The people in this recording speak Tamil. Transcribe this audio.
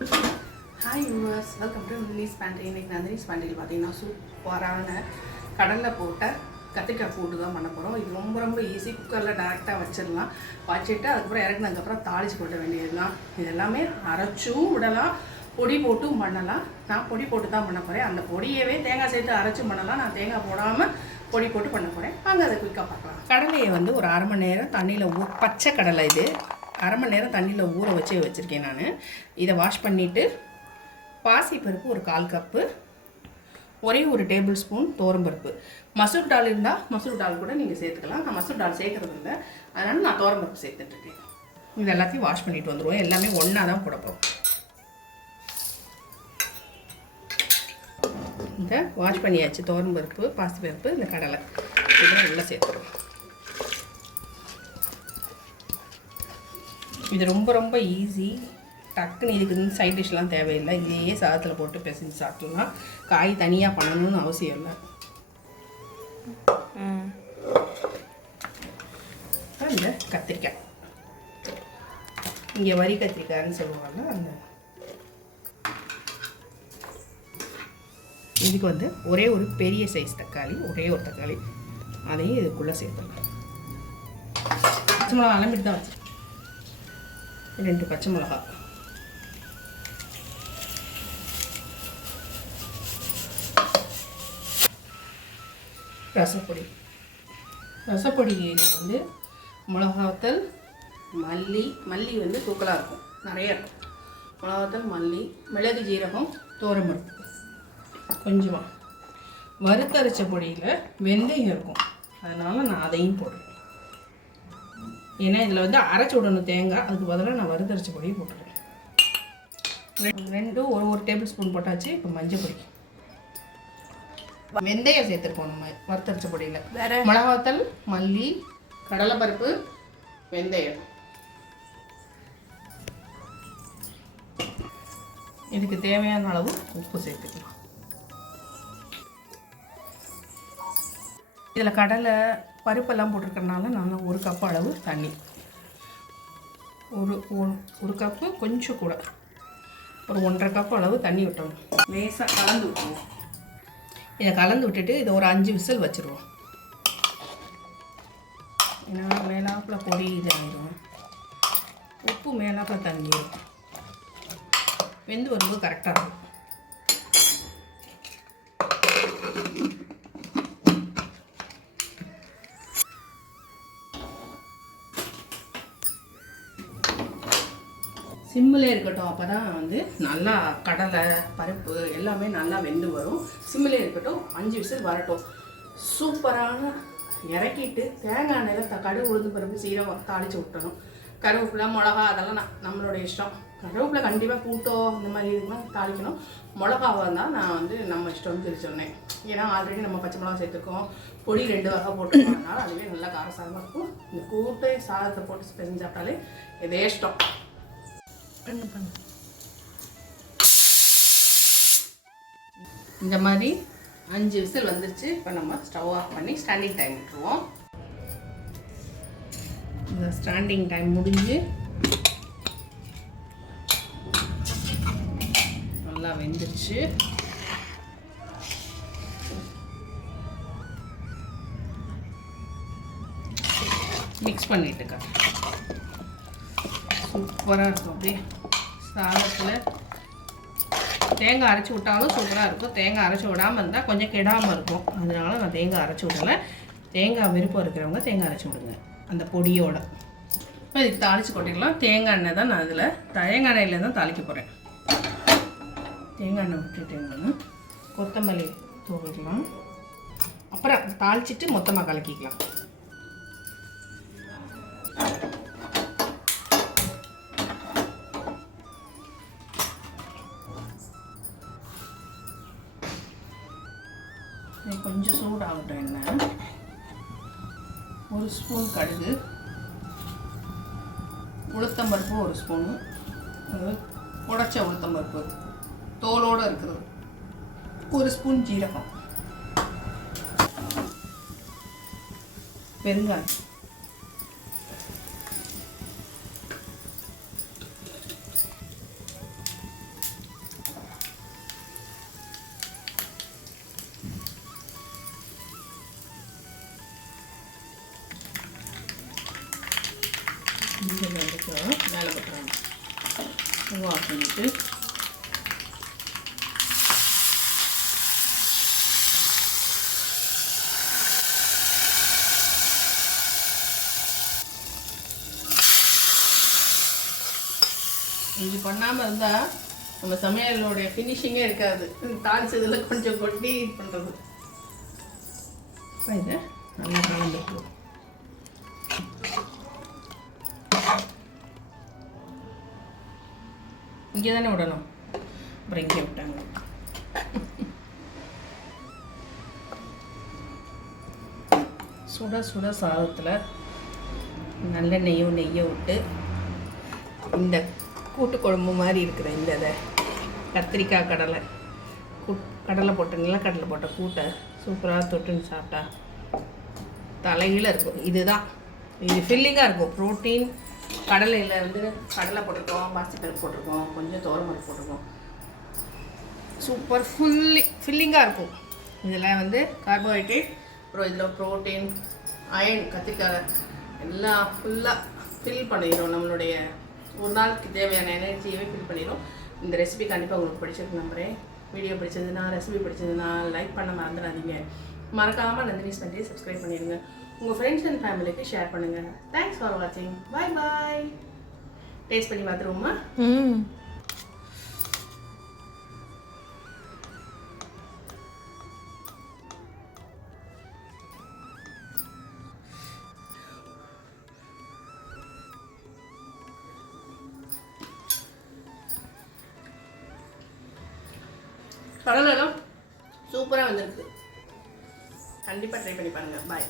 Hi viewers, welcome to Nandini's pantry. இன்றைக்கி நந்தினிஸ் பேண்ட்ரியில் பார்த்தீங்கன்னா சூப்பரான கடலில் போட்ட கத்திரிக்காய் போட்டு தான் பண்ண போகிறோம். இது ரொம்ப ஈஸி. குக்கரில் டேரெக்டாக வச்சிடலாம். வச்சுட்டு அதுக்கப்புறம் இறக்குனதுக்கப்புறம் தாளித்து கொட்ட வேண்டியது தான். இது எல்லாமே அரைச்சும் விடலாம், பொடி போட்டும் பண்ணலாம். நான் பொடி போட்டு தான் பண்ண போகிறேன். அந்த பொடியவே தேங்காய் சேர்த்து அரைச்சும் பண்ணலாம். நான் தேங்காய் போடாமல் பொடி போட்டு பண்ண போகிறேன். அங்கே அதை குயிக்காக பார்க்கலாம். கடலையை வந்து ஒரு அரை மணி நேரம் தண்ணியில் பச்சை கடலை இது அரை மணி நேரம் தண்ணியில் ஊற வச்சுருக்கேன். நான் இதை வாஷ் பண்ணிவிட்டு பாசிப்பருப்பு ஒரு 1/4 கப்பு, ஒரே ஒரு டேபிள் ஸ்பூன் துவரம்பருப்பு. மசூர் டால் இருந்தால் மசூர் டால் கூட நீங்கள் சேர்த்துக்கலாம். நான் மசூர் டால் சேர்க்குறது இல்லை, அதனால் நான் துவரம்பருப்பு சேர்த்துட்ருக்கேன். இது எல்லாத்தையும் வாஷ் பண்ணிட்டு வந்துடுவோம். எல்லாமே ஒன்றா தான் போட போகிறோம். இந்த வாஷ் பண்ணியாச்சு துவரம்பருப்பு, பாசிப்பருப்பு, இந்த கடலை இதெல்லாம் நல்லா சேர்த்துருவோம். இது ரொம்ப ஈஸி. டக்குன்னு இதுக்கு வந்து சைட் டிஷ்லாம் தேவையில்லை. இதையே சாதத்தில் போட்டு பிசைஞ்சு சாப்பிட்லாம். காய் தனியாக பண்ணணும்னு அவசியம் இல்லை. இந்த கத்திரிக்காய், இங்கே வரி கத்திரிக்காய்ன்னு சொல்லுவாங்க. அந்த இதுக்கு வந்து ஒரே ஒரு பெரிய சைஸ் தக்காளி, ஒரே ஒரு தக்காளி, அதையும் இதுக்குள்ளே சேர்த்துடலாம். பச்சை மிளகா அலம்பிட்டு தான் வச்சு 2 பச்சை மிளகா, ரசப்பொடியில் வந்து மிளகாத்தல், மல்லி வந்து தூக்கலாக இருக்கும், நிறைய இருக்கும். மிளகாத்தல், மல்லி, மிளகு, ஜீரகம், துவரம்பருப்பு கொஞ்சமாக. வறுத்தரைச்ச பொடியில் வெந்தயம் இருக்கும், அதனால் நான் அதையும் போடுறேன். ஏன்னா இதில் வந்து அரைச்சி விடணும் தேங்காய், அதுக்கு பதிலாக நான் வறுத்தரைச்ச பொடியை போட்டுறேன். ரெண்டும் ஒரு டேபிள் ஸ்பூன் போட்டாச்சு. இப்போ மஞ்சள் பொடி, வெந்தயம் சேர்த்துருக்கோம் நம்ம வறுத்தரைச்ச பொடியில். வேறு மிளகாத்தல், மல்லி, கடலைப்பருப்பு, வெந்தயம். இதுக்கு தேவையான அளவு உப்பு சேர்த்துக்கலாம். இதில் கடலை பருப்பெல்லாம் போட்டிருக்கறனால நான் 1 கப் அளவு தண்ணி, ஒரு கப்பு கொஞ்சம் கூட, ஒரு 1.5 கப் அளவு தண்ணி விட்டணும். லேசாக கலந்து விட்டுருவோம். இதை கலந்து விட்டுட்டு இதை ஒரு 5 விசில் வச்சுருவோம். ஏன்னா மேலாப்பில் பொடி இதாகிடும், உப்பு மேலாப்பில் தங்கிடும். வெந்து வரும்போது கரெக்டாக இருக்கும். சிம்மில் இருக்கட்டும், அப்போ தான் வந்து நல்லா கடலை பருப்பு எல்லாமே நல்லா வெந்து வரும். சிம்மில் இருக்கட்டும், 5 விசில் வரட்டும். சூப்பரான இறக்கிட்டு தேங்காய் எண்ணெயில் கடுகு, உளுந்து பருப்பு, சீரகம் தாளித்து விட்டணும். கருவேப்பிலை, மிளகா அதெல்லாம் நம்மளோட இஷ்டம். கருவேப்பிலை கண்டிப்பாக கூட்டோ இந்த மாதிரி இதுக்கெலாம் தாளிக்கணும். மிளகாவாக இருந்தால் நான் வந்து நம்ம இஷ்டம்னு தெரிஞ்சோன்னேன். ஏன்னா ஆல்ரெடி நம்ம பச்சை மிளகா சேர்த்துக்கோம், பொடி 2 வகை போட்டுருக்கோம்னால அதுவே நல்லா காரசாரமாக இருக்கும். இந்த கூட்டை சாதத்தை போட்டு செஞ்சு சாப்பிட்டாலே இதே இஷ்டம். இந்த மாதிரி 5 விசில் வந்துருச்சு. இப்போ நம்ம ஸ்டவ் ஆஃப் பண்ணி ஸ்டாண்டிங் டைம் விட்டுருவோம். இந்த ஸ்டாண்டிங் டைம் முடிஞ்சு நல்லா வெந்துருச்சு. மிக்ஸ் பண்ணிட்டுக்கா சூப்பராக இருக்கும். அப்படியே சாதத்தில் தேங்காய் அரைச்சி விட்டாலும் சூப்பராக இருக்கும். தேங்காய் அரைச்சி விடாமல் இருந்தால் கொஞ்சம் கெடாமல் இருக்கும். அதனால நான் தேங்காய் அரைச்சி விடலை. தேங்காய் விருப்பம் இருக்கிறவங்க தேங்காய் அரைச்சி விடுங்க அந்த பொடியோட. இப்போ இதுக்கு தாளித்து கொட்டிக்கலாம். தேங்காய் எண்ணெய் தான் நான் இதில் தேங்காய் எண்ணெயில் தான் தாளிக்க போகிறேன். தேங்காய் எண்ணெய் விட்டுட்டேங்கன்னா கொத்தமல்லி தூவிடலாம். அப்புறம் தாளிச்சிட்டு மொத்தமாக கலக்கிக்கலாம். கொஞ்சம் சூடாகட்டும் எண்ணெய். 1 ஸ்பூன் கடுகு, உளுத்தம்பருப்பு 1 ஸ்பூனு, உடைச்ச உளுத்தம்பருப்பு தோலோடு இருக்கிறது, 1 ஸ்பூன் ஜீரகம், பெருங்காயம், இந்த வெண்டைக்காய் மேலே போட்டுறாங்க. ஆஃப் பண்ணிட்டு இது பண்ணாமல் இருந்தால் நம்ம சமையலோடைய ஃபினிஷிங்கே இருக்காது. தாளிச்சதில் கொஞ்சம் கொட்டி இது பண்ணுறது. இதை நல்லா கலந்துக்குவோம். இங்கே தானே விடணும், அப்புறம் இங்கே விட்டாங்க. சுட சுட சாதத்தில் நல்ல நெய்யை விட்டு இந்த கூட்டு குழம்பு மாதிரி இருக்கிற இந்த இதை கத்திரிக்காய் கடலை போட்ட நிலக்கடலை போட்ட கூட்டை சூப்பராக தொட்டுன்னு சாப்பிட்டா தலையில் இருக்கும். இதுதான் இது ஃபில்லிங்காக இருக்கும். ப்ரோட்டீன் கடலையில் வந்து கடலை போட்டிருக்கோம், பாசிப்பருப்பு போட்டிருக்கோம், கொஞ்சம் துவரம்பருப்பு போட்டிருக்கோம். சூப்பர் ஃபில்லிங்காக இருக்கும். இதில் வந்து கார்போஹைட்ரேட், அப்புறம் இதில் ப்ரோட்டீன், அயன், கத்திரிக்காய் எல்லாம் ஃபுல்லாக ஃபில் பண்ணிடும். நம்மளுடைய ஒரு நாளுக்கு தேவையான எனர்ஜியவே ஃபில் பண்ணிடும். இந்த ரெசிபி கண்டிப்பாக உங்களுக்கு பிடிச்சிருக்கு நம்புகிறேன். வீடியோ பிடிச்சதுன்னா, ரெசிபி பிடிச்சதுன்னா லைக் பண்ண மறந்துடாதீங்க. மறக்காமல் நந்தினிஸ் பண்ணி சப்ஸ்கிரைப் பண்ணிடுங்க. உங்கள் ஃப்ரெண்ட்ஸ் அண்ட் ஃபேமிலிக்கு ஷேர் பண்ணுங்கள். தேங்க்ஸ் ஃபார் வாட்சிங். பாய் பாய். டேஸ்ட் பண்ணி பார்த்துருவோமா? கடலைலாம் சூப்பராக வந்திருக்கு. கண்டிப்பாக ட்ரை பண்ணி பாருங்கள். பாய்.